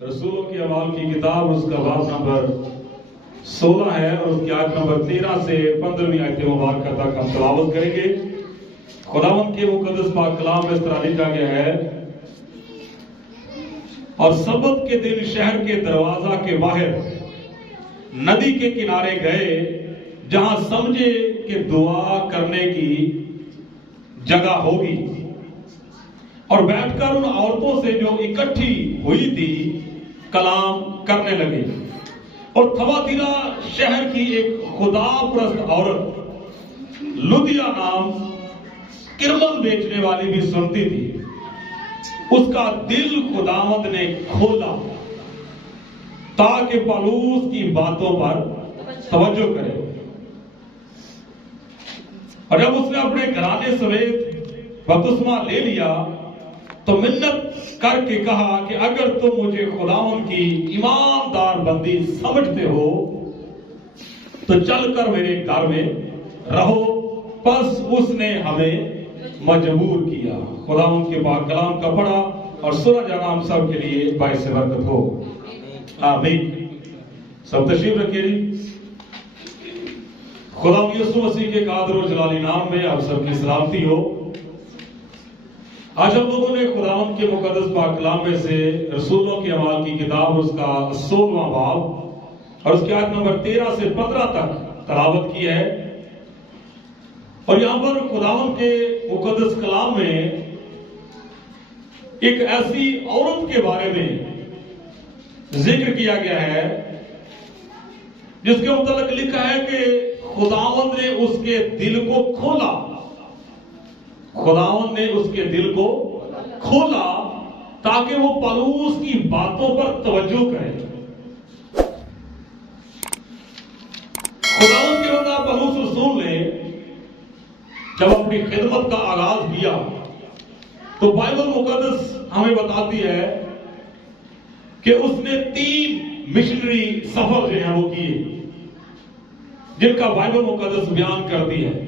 رسولوں کے اعمال کی کتاب اس کا باب نمبر 16 ہے اور اس کی آیت نمبر 13 سے 15ویں آیت مبارکہ تک ہم تلاوت کریں گے۔ خداوند کے مقدس پاک کلام میں اس طرح لکھا گیا ہے، اور سبت کے دن شہر کے دروازہ کے باہر ندی کے کنارے گئے، جہاں سمجھے کہ دعا کرنے کی جگہ ہوگی، اور بیٹھ کر ان عورتوں سے جو اکٹھی ہوئی تھی کلام کرنے لگے۔ اور تھواتیرا شہر کی ایک خدا پرست عورت لدیا نام کرمل بیچنے والی بھی سنتی تھی۔ اس کا دل خداوند نے کھولا تاکہ پالوس کی باتوں پر توجہ کرے، اور جب اس نے اپنے گھرانے سمیت بپتسمہ لے لیا تو منت کر کے کہا کہ اگر تم مجھے خداوند کی ایماندار بندی سمجھتے ہو تو چل کر میرے گھر میں رہو۔ پس اس نے ہمیں مجبور کیا۔ خداوند کے پاک کلام کا پڑھا اور سنا جانا ہم سب کے لیے باعث برکت ہو، آمین۔ سب تشریف رکھیے جی۔ خداوند یسوع مسیح کے قادر و جلالی نام میں آپ سب کی سلامتی ہو۔ آج ہم لوگوں نے خداوند کے مقدس پاک کلام میں سے رسولوں کے اعمال کی کتاب اس کا 16واں باب اور اس کی آیت نمبر 13 سے 15 تک تلاوت کی ہے، اور یہاں پر خداوند کے مقدس کلام میں ایک ایسی عورت کے بارے میں ذکر کیا گیا ہے جس کے متعلق لکھا ہے کہ خداوند نے اس کے دل کو کھولا۔ خداوند نے اس کے دل کو کھولا تاکہ وہ پالوس کی باتوں پر توجہ کرے۔ خداوند کے بندہ پالوس رسول نے جب اپنی خدمت کا آغاز کیا تو بائبل مقدس ہمیں بتاتی ہے کہ اس نے 3 مشنری سفر جو ہیں وہ کیے، جن کا بائبل مقدس بیان کرتی ہے۔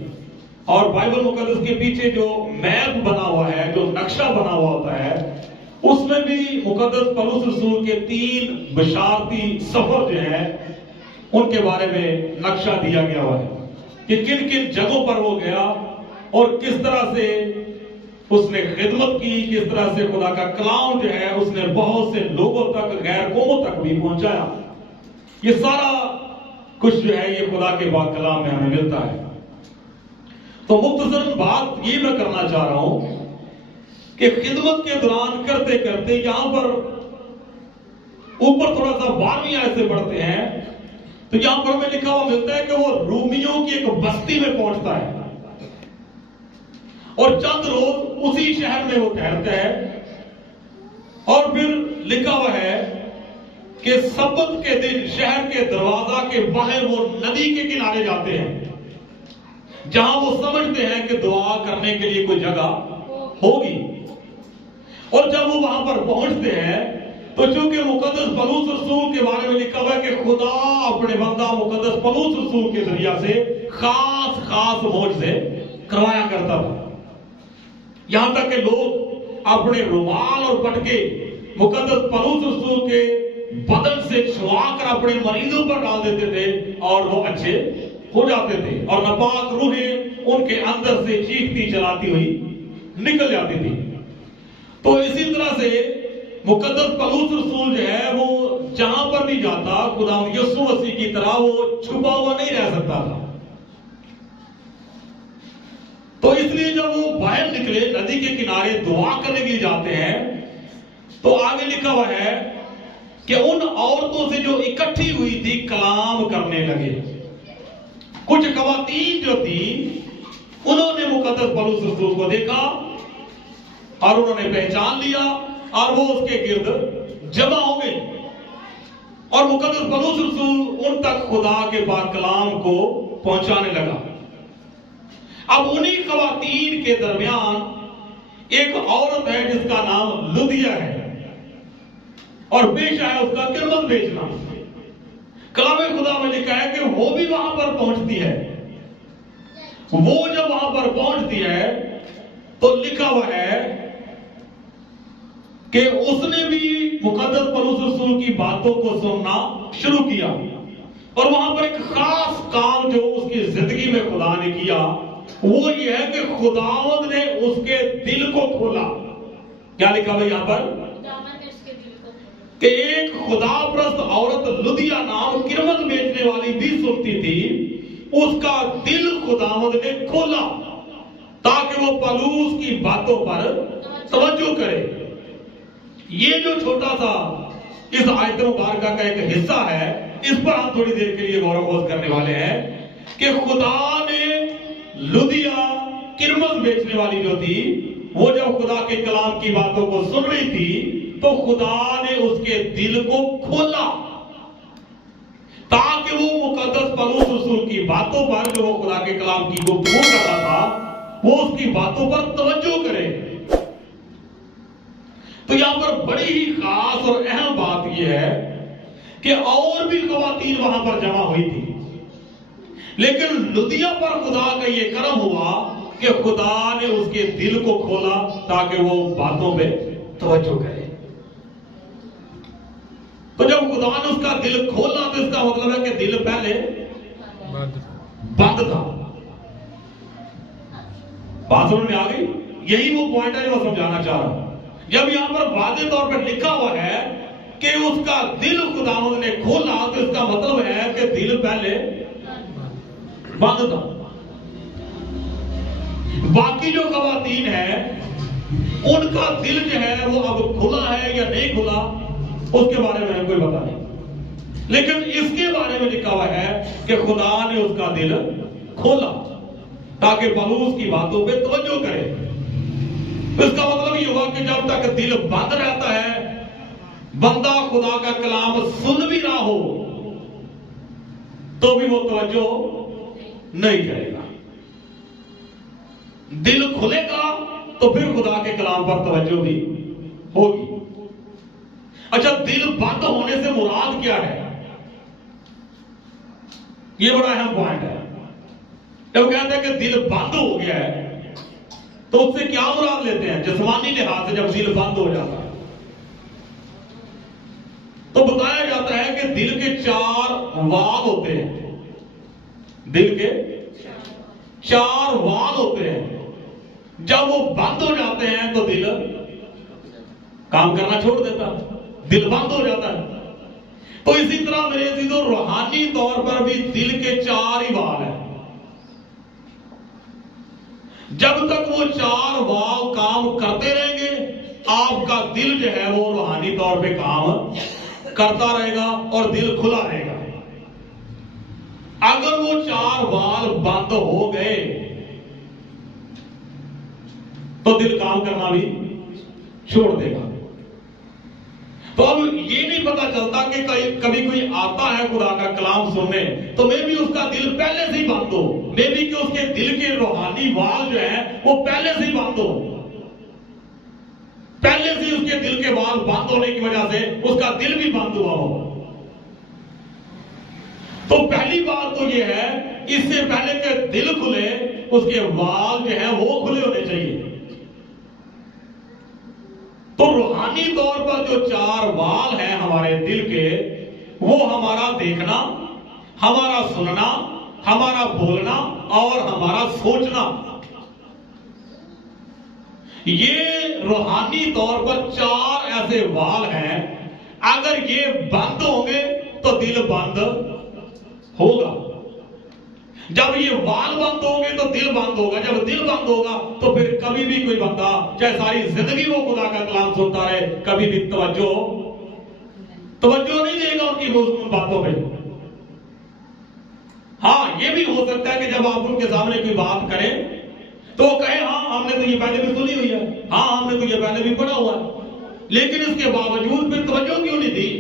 اور بائبل مقدس کے پیچھے جو میپ بنا ہوا ہے، جو نقشہ بنا ہوا ہوتا ہے، اس میں بھی مقدس پولس رسول کے 3 بشارتی سفر جو ہیں ان کے بارے میں نقشہ دیا گیا ہوا ہے کہ کن کن جگہوں پر وہ گیا اور کس طرح سے اس نے خدمت کی، کس طرح سے خدا کا کلام جو ہے اس نے بہت سے لوگوں تک، غیر قوموں تک بھی پہنچایا۔ یہ سارا کچھ جو ہے یہ خدا کے پاک کلام میں ہمیں ملتا ہے۔ تو مختصراً بات یہ میں کرنا چاہ رہا ہوں کہ خدمت کے دوران کرتے کرتے یہاں پر اوپر تھوڑا سا 12ویں آیت سے پڑھتے ہیں تو یہاں پر ہمیں لکھا ہوا ملتا ہے کہ وہ رومیوں کی ایک بستی میں پہنچتا ہے اور چند روز اسی شہر میں وہ ٹھہرتا ہے، اور پھر لکھا ہوا ہے کہ سبت کے دن شہر کے دروازہ کے باہر وہ ندی کے کنارے جاتے ہیں، جہاں وہ سمجھتے ہیں کہ دعا کرنے کے لیے کوئی جگہ ہوگی۔ اور جب وہ وہاں پر پہنچتے ہیں تو چونکہ مقدس پولس رسول کے بارے میں لکھا ہوا ہے کہ خدا اپنے بندہ مقدس پولس رسول کے ذریعہ سے خاص معجزے کروایا کرتا تھا، یہاں تک کہ لوگ اپنے رومال اور پٹکے مقدس پولس رسول کے بدن سے چھوا کر اپنے مریضوں پر ڈال دیتے تھے اور وہ اچھے ہو جاتے تھے، اور ناپاک روحیں ان کے اندر سے چیختی چلاتی ہوئی نکل جاتی تھی۔ تو اسی طرح سے مقدس پولس رسول جو ہے وہ جہاں پر بھی جاتا خدا یسوع مسیح کی طرح وہ چھپا ہوا نہیں رہ سکتا تھا۔ تو اس لیے جب وہ باہر نکلے ندی کے کنارے دعا کرنے کے لیے جاتے ہیں تو آگے لکھا ہوا ہے کہ ان عورتوں سے جو اکٹھی ہوئی تھی کلام کرنے لگے۔ کچھ خواتین جو تھی انہوں نے مقدس پولس رسول کو دیکھا اور انہوں نے پہچان لیا اور وہ اس کے گرد جمع ہو گئے، اور مقدس پولس رسول ان تک خدا کے پاک کلام کو پہنچانے لگا۔ اب انہی خواتین کے درمیان ایک عورت ہے جس کا نام لدیا ہے اور پیشہ ہے اس کا کرمل بیچنا۔ کلام خدا میں لکھا ہے کہ وہ بھی وہاں پر پہنچتی ہے۔ وہ جب وہاں پر پہنچتی ہے تو لکھا ہوا ہے کہ اس نے بھی مقدس پولس رسول کی باتوں کو سننا شروع کیا، اور وہاں پر ایک خاص کام جو اس کی زندگی میں خدا نے کیا وہ یہ ہے کہ خداوند نے اس کے دل کو کھولا۔ کیا لکھا ہے یہاں پر؟ کہ ایک خدا پرست عورت لدیا نام کرمز بیچنے والی بھی سنتی تھی، اس کا دل خداوند نے کھولا تاکہ وہ پولس کی باتوں پر توجہ کرے۔ یہ جو چھوٹا سا اس آیت مبارکہ کا ایک حصہ ہے، اس پر ہم تھوڑی دیر کے لیے غور و خوض کرنے والے ہیں کہ خدا نے لدیا کرمز بیچنے والی جو تھی وہ جب خدا کے کلام کی باتوں کو سن رہی تھی تو خدا نے اس کے دل کو کھولا تاکہ وہ مقدس پولس رسول کی باتوں پر جو وہ خدا کے کلام کی گفتگو کر رہا تھا وہ اس کی باتوں پر توجہ کرے۔ تو یہاں پر بڑی ہی خاص اور اہم بات یہ ہے کہ اور بھی خواتین وہاں پر جمع ہوئی تھی، لیکن لدیا پر خدا کا یہ کرم ہوا کہ خدا نے اس کے دل کو کھولا تاکہ وہ باتوں پہ توجہ کرے۔ تو جب خدا نے اس کا دل کھولا تو اس کا مطلب ہے کہ دل پہلے بند تھا۔ بات سمجھ میں آ گئی؟ یہی وہ پوائنٹ ہے جو میں سمجھانا چاہ رہا ہوں۔ جب یہاں پر واضح طور پر لکھا ہوا ہے کہ اس کا دل خداوند نے کھولا تو اس کا مطلب ہے کہ دل پہلے بند تھا۔ باقی جو خواتین ہیں ان کا دل جو ہے وہ اب کھلا ہے یا نہیں کھلا اس کے بارے میں کوئی پتہ نہیں، لیکن اس کے بارے میں لکھا ہوا ہے کہ خدا نے اس کا دل کھولا تاکہ پولس کی باتوں پہ توجہ کرے۔ اس کا مطلب یہ ہوا کہ جب تک دل بند رہتا ہے بندہ خدا کا کلام سن بھی رہا ہو تو بھی وہ توجہ نہیں کرے گا۔ دل کھلے گا تو پھر خدا کے کلام پر توجہ بھی ہوگی۔ اچھا، دل بند ہونے سے مراد کیا ہے؟ یہ بڑا اہم پوائنٹ ہے۔ جب کہتے ہیں کہ دل بند ہو گیا ہے تو اس سے کیا مراد لیتے ہیں؟ جسمانی لحاظ سے جب دل بند ہو جاتا ہے تو بتایا جاتا ہے کہ دل کے 4 وال ہوتے ہیں۔ دل کے 4 وال ہوتے ہیں، جب وہ بند ہو جاتے ہیں تو دل کام کرنا چھوڑ دیتا ہے، دل بند ہو جاتا ہے۔ تو اسی طرح میرے عزیزو روحانی طور پر بھی دل کے 4 ہی وال ہیں۔ جب تک وہ 4 وال کام کرتے رہیں گے آپ کا دل جو ہے وہ روحانی طور پہ کام کرتا رہے گا اور دل کھلا رہے گا۔ اگر وہ 4 وال بند ہو گئے تو دل کام کرنا بھی چھوڑ دے گا۔ تو اب یہ نہیں پتا چلتا کہ کبھی کوئی آتا ہے خدا کا کلام سننے تو میں بھی اس کا دل پہلے سے ہی بند ہو، میں بھی کہ اس کے دل کے روحانی وال جو ہیں وہ پہلے سے ہی بند ہو، پہلے سے اس کے دل کے وال بند ہونے کی وجہ سے اس کا دل بھی بند ہوا ہو۔ تو پہلی بات تو یہ ہے اس سے پہلے کہ دل کھلے اس کے وال جو ہیں وہ کھلے ہونے چاہیے۔ تو روحانی طور پر جو 4 وال ہیں ہمارے دل کے وہ ہمارا دیکھنا، ہمارا سننا، ہمارا بولنا اور ہمارا سوچنا، یہ روحانی طور پر 4 ایسے وال ہیں۔ اگر یہ بند ہوں گے تو دل بند ہوگا، جب یہ وال بند ہوں گے تو دل بند ہوگا، جب دل بند ہوگا تو پھر کبھی بھی کوئی بندہ چاہے ساری زندگی وہ خدا کا کلام سنتا رہے کبھی بھی توجہ نہیں دے گا ان کی باتوں پہ۔ ہاں یہ بھی ہو سکتا ہے کہ جب آپ ان کے سامنے کوئی بات کریں تو وہ کہے ہاں ہم نے تو یہ پہلے بھی سنی ہوئی ہے، ہاں ہم نے تو یہ پہلے بھی پڑھا ہوا ہے، لیکن اس کے باوجود پھر توجہ کیوں نہیں دی؟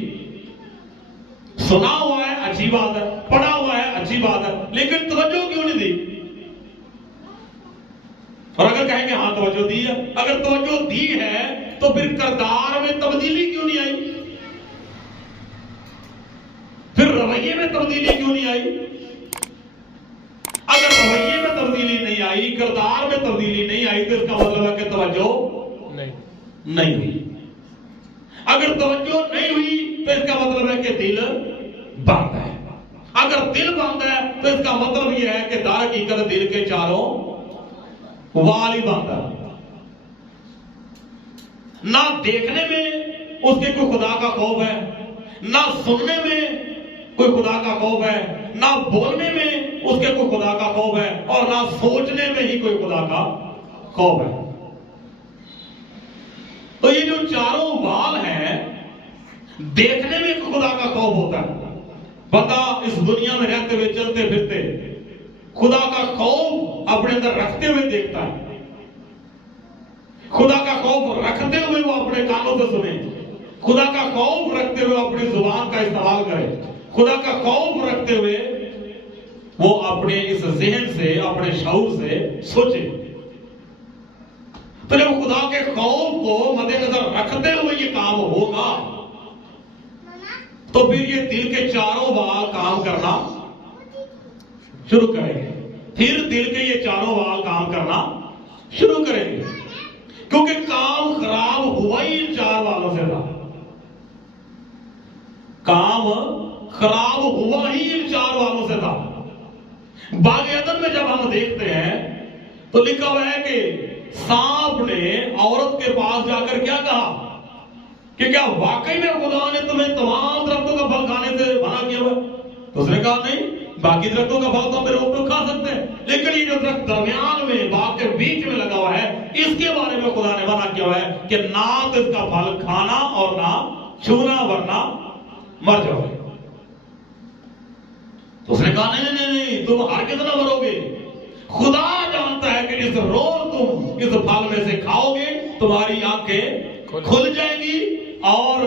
سنا ہوا ہے اچھی بات ہے، پڑھا ہوا ہے اچھی بات ہے، لیکن توجہ کیوں نہیں دی؟ اور اگر کہیں گے ہاں توجہ دی ہے، اگر توجہ دی ہے تو پھر کردار میں تبدیلی کیوں نہیں آئی؟ پھر رویے میں تبدیلی کیوں نہیں آئی؟ اگر رویے میں تبدیلی نہیں آئی، کردار میں تبدیلی نہیں آئی تو اس کا مطلب ہے کہ توجہ نہیں ہوئی۔ اگر توجہ نہیں ہوئی تو اس کا مطلب ہے کہ دل بند ہے. اگر دل بند ہے تو اس کا مطلب یہ ہے کہ در حقیقت دل کے چاروں وال ہی بند ہے. نہ دیکھنے میں اس کے کوئی خدا کا خوف ہے, نہ سننے میں کوئی خدا کا خوف ہے, نہ بولنے میں اس کے کوئی خدا کا خوف ہے, اور نہ سوچنے میں ہی کوئی خدا کا خوف ہے. تو یہ جو چاروں وال ہیں, دیکھنے میں خدا کا خوف ہوتا ہے. بندہ اس دنیا میں رہتے ہوئے چلتے پھرتے خدا کا خوف اپنے اندر رکھتے ہوئے دیکھتا ہے. خدا کا خوف رکھتے ہوئے وہ اپنے کانوں سے سنے, خدا کا خوف رکھتے ہوئے اپنی زبان کا استعمال کرے, خدا کا خوف رکھتے ہوئے وہ اپنے اس ذہن سے, اپنے شعور سے سوچے. تو جب خدا کے خوف کو مد نظر رکھتے ہوئے یہ کام ہوگا تو پھر یہ دل کے چاروں وال کام کرنا شروع کریں گے. پھر دل کے یہ چاروں وال کام کرنا شروع کریں گے, کیونکہ کام خراب ہوا ہی ان چار والوں سے تھا. کام خراب ہوا ہی ان چار والوں سے تھا. باغ عدن میں جب ہم دیکھتے ہیں تو لکھا ہوا ہے کہ سانپ نے عورت کے پاس جا کر کیا کہا کہ کیا واقعی میں خدا نے تمہیں تمام درختوں کا پھل کھانے سے منع کیا ہوا ہے؟ تو اس نے کہا نہیں, باقی درختوں کا پھل تو میرے اوپر کھا سکتے ہیں, لیکن یہ جو درخت درمیان میں باغ کے بیچ میں لگا ہوا ہے اس کے بارے میں خدا نے منع کیا ہوا ہے کہ نہ تو اس کا پھل کھانا اور نہ چھونا, ورنہ مر جاؤ گے. تو اس نے کہا نہیں, تم ہرگز نہ مرو گے. خدا جانتا ہے کہ جس روز تم اس پھل میں سے کھاؤ گے تمہاری آنکھیں کھل جائیں گی اور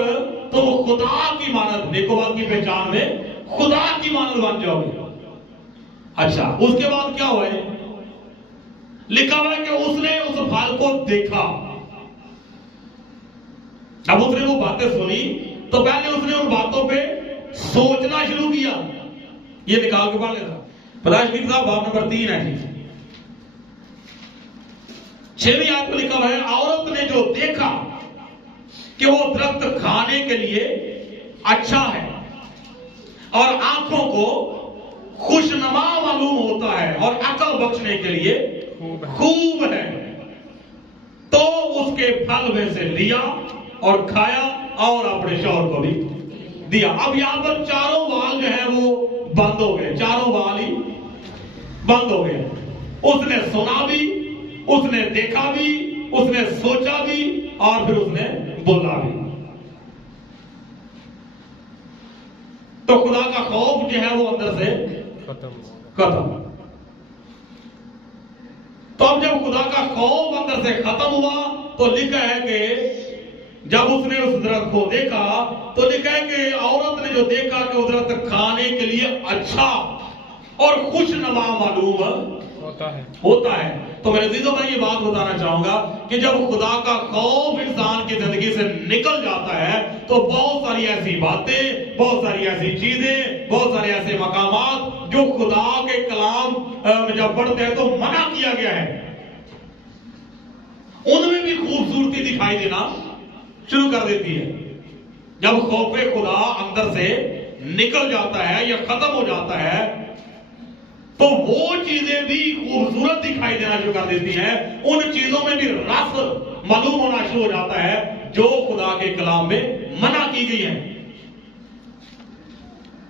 تم خدا کی مانند, نیکوبات کی پہچان میں خدا کی مانند بن جاؤ گے. اچھا, اس کے بعد کیا ہوا ہے؟ لکھا ہوا ہے کہ اس نے اس پھل کو دیکھا. اب اس نے وہ باتیں سنی تو پہلے اس نے ان باتوں پہ سوچنا شروع کیا. یہ نکال کے پڑھ لیتا پیدائش کی کتاب باب نمبر 3 ہے 6ویں آیت میں لکھا ہوا ہے, عورت نے جو دیکھا کہ وہ درخت کھانے کے لیے اچھا ہے اور آنکھوں کو خوشنما معلوم ہوتا ہے اور عقل بخشنے کے لیے خوب ہے, تو اس کے پھل میں سے لیا اور کھایا اور اپنے شوہر کو بھی دیا. اب یہاں پر چاروں وال جو ہے وہ بند ہو گئے, چاروں وال ہی بند ہو گئے. اس نے سنا بھی, اس نے دیکھا بھی, اس نے سوچا بھی اور پھر اس نے بولا بھی. تو خدا کا خوف جو ہے وہ اندر سے ختم. تو اب جب خدا کا خوف اندر سے ختم ہوا تو لکھا ہے کہ جب اس نے اس درخت کو دیکھا تو لکھا ہے کہ عورت نے جو دیکھا کہ وہ درخت کھانے کے لیے اچھا اور خوش نما معلوم ہوتا ہے. تو میرے عزیزوں میں یہ بات بتانا چاہوں گا کہ جب خدا کا خوف انسان کی زندگی سے نکل جاتا ہے تو بہت ساری ایسی باتیں, بہت ساری ایسی چیزیں, بہت سارے ایسے مقامات جو خدا کے کلام میں جب پڑھتے ہیں تو منع کیا گیا ہے, ان میں بھی خوبصورتی دکھائی دینا شروع کر دیتی ہے. جب خوف خدا اندر سے نکل جاتا ہے یا ختم ہو جاتا ہے تو وہ چیزیں بھی خوبصورت دکھائی دینا شروع کر دیتی ہیں, ان چیزوں میں بھی رس معلوم ہونا شروع ہو جاتا ہے جو خدا کے کلام میں منع کی گئی ہیں.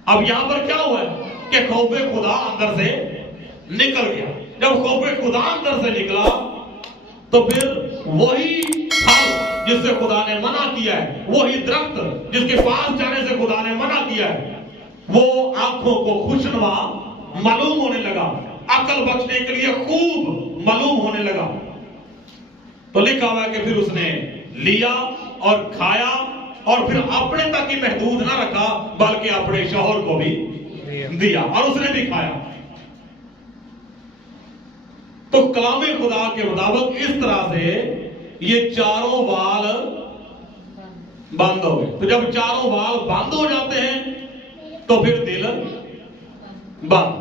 اب یہاں پر کیا ہوا ہے کہ خوف خدا اندر سے نکل گیا. جب خوف خدا اندر سے نکلا تو پھر وہی پھل جس سے خدا نے منع کیا ہے, وہی درخت جس کے پاس جانے سے خدا نے منع کیا ہے, وہ آنکھوں کو خوشنما معلوم ہونے لگا, عقل بخشنے کے لیے خوب معلوم ہونے لگا. تو لکھا ہوا ہے کہ پھر اس نے لیا اور کھایا اور پھر اپنے تک ہی محدود نہ رکھا بلکہ اپنے شوہر کو بھی دیا اور اس نے بھی کھایا. تو کلام خدا کے مطابق اس طرح سے یہ چاروں وال بند ہو گئے. تو جب چاروں وال بند ہو جاتے ہیں تو پھر دل بند.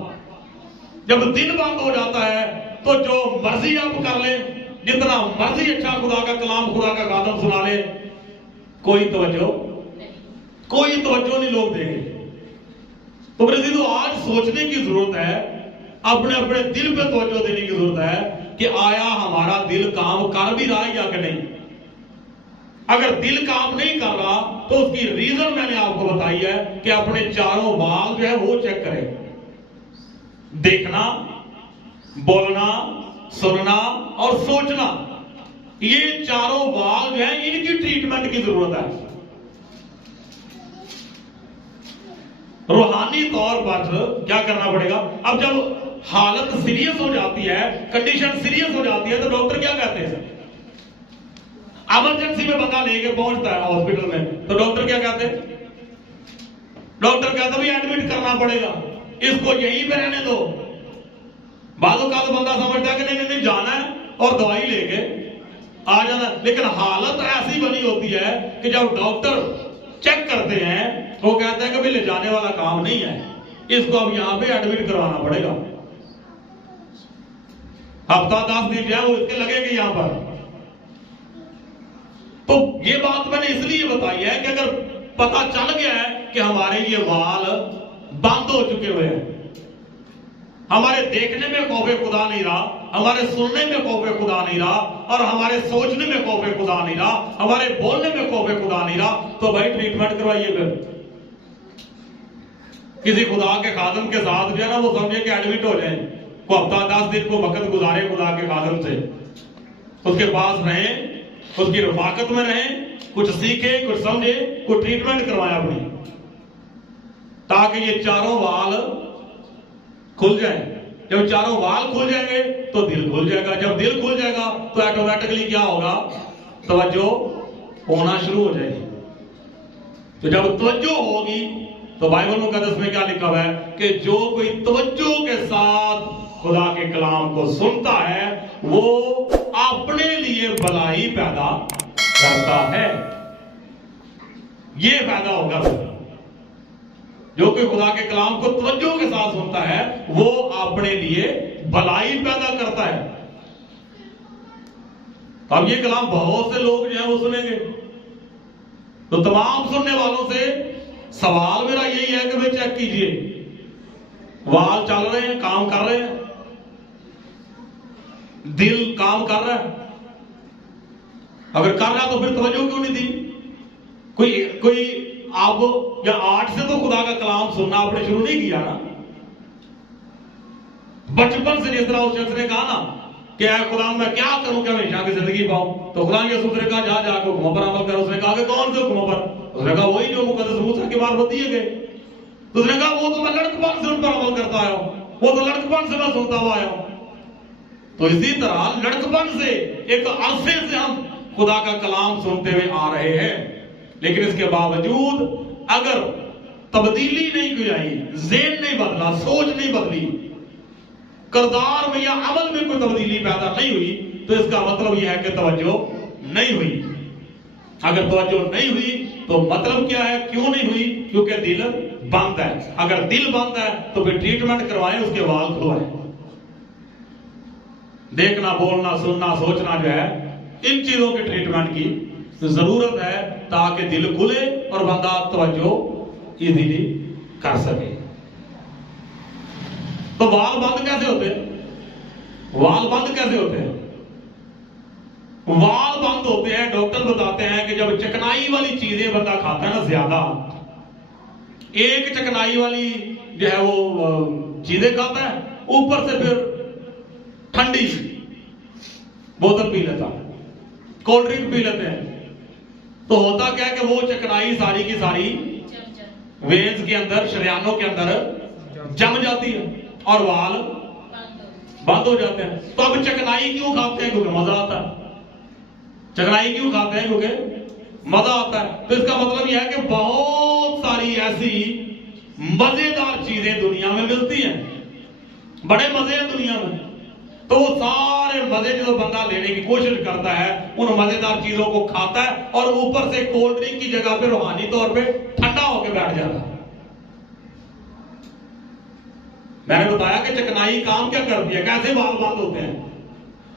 جب دل بند ہو جاتا ہے تو جو مرضی آپ کر لیں, جتنا مرضی اچھا خدا کا کلام, خدا کا خادم سنا لے, کوئی توجہ نہیں لوگ دیں گے. تو میرے عزیزو آج سوچنے کی ضرورت ہے, اپنے اپنے دل پہ توجہ دینے کی ضرورت ہے کہ آیا ہمارا دل کام کر بھی رہا ہے یا کہ نہیں. اگر دل کام نہیں کر رہا تو اس کی ریزن میں نے آپ کو بتائی ہے کہ اپنے چاروں وال جو ہے وہ چیک کریں. دیکھنا, بولنا, سننا اور سوچنا, یہ چاروں وال جو ہیں ان کی ٹریٹمنٹ کی ضرورت ہے. روحانی طور پر کیا کرنا پڑے گا؟ اب جب حالت سیریس ہو جاتی ہے, کنڈیشن سیریس ہو جاتی ہے, تو ڈاکٹر کیا کہتے ہیں؟ ایمرجنسی میں بندہ لے کے پہنچتا ہے ہاسپٹل میں, تو ڈاکٹر کیا کہتے ہیں؟ ڈاکٹر کہتا ہے بھی ایڈمٹ کرنا پڑے گا, اس کو یہیں پہ رہنے دو. بعض اوقات بندہ سمجھتا ہے کہ نہیں جانا ہے اور دوائی لے کے آ جانا, لیکن حالت ایسی بنی ہوتی ہے کہ جب ڈاکٹر چیک کرتے ہیں وہ کہتے ہیں کہ بھی لے جانے والا کام نہیں ہے, اس کو اب یہاں پہ ایڈمٹ کروانا پڑے گا. ہفتہ 10 دن جو ہے وہ اس کے لگے گے یہاں پر. تو یہ بات میں نے اس لیے بتائی ہے کہ اگر پتا چل گیا ہے کہ ہمارے یہ وال بند ہو چکے ہوئے ہیں, ہمارے دیکھنے میں خوف خدا نہیں رہا, ہمارے سننے میں خوف خدا نہیں رہا, اور ہمارے سوچنے میں خوف خدا نہیں رہا, ہمارے بولنے میں خوف خدا نہیں رہا, تو بھائی ٹریٹمنٹ کروائیے. پھر کسی خدا کے خادم کے ساتھ جو ہے نا وہ سمجھے کہ ایڈمٹ ہو جائیں, کو ہفتہ 10 دن کو وقت گزارے خدا کے خادم سے, اس کے پاس رہیں, اس کی رفاقت میں رہیں, کچھ سیکھیں, کچھ سمجھیں, کچھ ٹریٹمنٹ کروائیں اپنی, تاکہ یہ چاروں وال کھل جائیں. جب چاروں وال کھل جائیں گے تو دل کھل جائے گا. جب دل کھل جائے گا تو آٹومیٹکلی کیا ہوگا؟ توجہ ہونا شروع ہو جائے گی. تو جب توجہ ہوگی تو بائبل مقدس میں کیا لکھا ہوا ہے کہ جو کوئی توجہ کے ساتھ خدا کے کلام کو سنتا ہے وہ اپنے لیے بھلائی پیدا کرتا ہے. یہ فائدہ ہوگا. جو کوئی خدا کے کلام کو توجہ کے ساتھ سنتا ہے وہ اپنے لیے بھلائی پیدا کرتا ہے. اب یہ کلام بہت سے لوگ جو ہیں وہ سنیں گے, تو تمام سننے والوں سے سوال میرا یہی ہے کہ بھئی چیک کیجئے, وال چل رہے ہیں, کام کر رہے ہیں, دل کام کر رہا ہے. اگر کر رہا تو پھر توجہ کیوں نہیں دی؟ کوئی آپ یا 8 سے تو خدا کا کلام سننا آپ نے شروع نہیں کیا نا. بچپن سے جس طرح اس شخص نے کہا نا کہ اے خدا میں کیا کروں کہ ہمیشہ کی زندگی پاؤں, تو خدا یسوع نے کہا جا کے حکموں پر عمل کر. اس نے کہا کہ کون سے حکموں پر؟ اس نے کہا وہی جو مقدس موسیٰ کی معرفت دیے گئے. تو اس نے کہا وہ تو میں لڑکپن سے ان پر عمل کرتا آیا ہوں, وہ تو لڑکپن سے میں سنتا ہوا آیا ہوں. تو اسی طرح لڑکپن سے ایک عرصے سے ہم خدا کا کلام سنتے ہوئے آ رہے ہیں, لیکن اس کے باوجود اگر تبدیلی نہیں کی آئی, ذہن نہیں بدلا, سوچ نہیں بدلی, کردار میں یا عمل میں کوئی تبدیلی پیدا نہیں ہوئی, تو اس کا مطلب یہ ہے کہ توجہ نہیں ہوئی. اگر توجہ نہیں ہوئی تو مطلب کیا ہے کیوں نہیں ہوئی؟ کیونکہ دل بند ہے. اگر دل بند ہے تو پھر ٹریٹمنٹ کروائیں, اس کے وال کھلوائیں. دیکھنا, بولنا, سننا, سوچنا جو ہے ان چیزوں کی ٹریٹمنٹ کی ضرورت ہے تاکہ دل کھلے اور بندہ توجہ ایزیلی کر سکے. تو وال بند کیسے ہوتے ہیں؟ وال بند کیسے ہوتے ہیں؟ وال بند ہوتے ہیں, ڈاکٹر بتاتے ہیں کہ جب چکنائی والی چیزیں بندہ کھاتا ہے نا زیادہ, ایک چکنائی والی جو ہے وہ چیزیں کھاتا ہے, اوپر سے پھر ٹھنڈی بوتل پی لیتا, کولڈ ڈرنک پی لیتے ہیں, تو ہوتا کیا ہے کہ وہ چکنائی ساری کی ساری وینز کے اندر, شریانوں کے اندر جم جاتی ہے اور وال بند ہو جاتے ہیں. تو اب چکنائی کیوں کھاتے ہیں؟ کیونکہ مزہ آتا ہے. چکنائی کیوں کھاتے ہیں؟ کیونکہ مزہ آتا ہے. تو اس کا مطلب یہ ہے کہ بہت ساری ایسی مزیدار چیزیں دنیا میں ملتی ہیں, بڑے مزے ہیں دنیا میں, تو وہ سارے مزے جو بندہ لینے کی کوشش کرتا ہے ان مزیدار چیزوں کو کھاتا ہے, اور اوپر سے کولڈ ڈرنک کی جگہ پہ روحانی طور پہ ٹھنڈا ہو کے بیٹھ جاتا ہے. میں نے بتایا کہ چکنائی کام کیا کرتی ہے, کیسے وال بند ہوتے ہیں.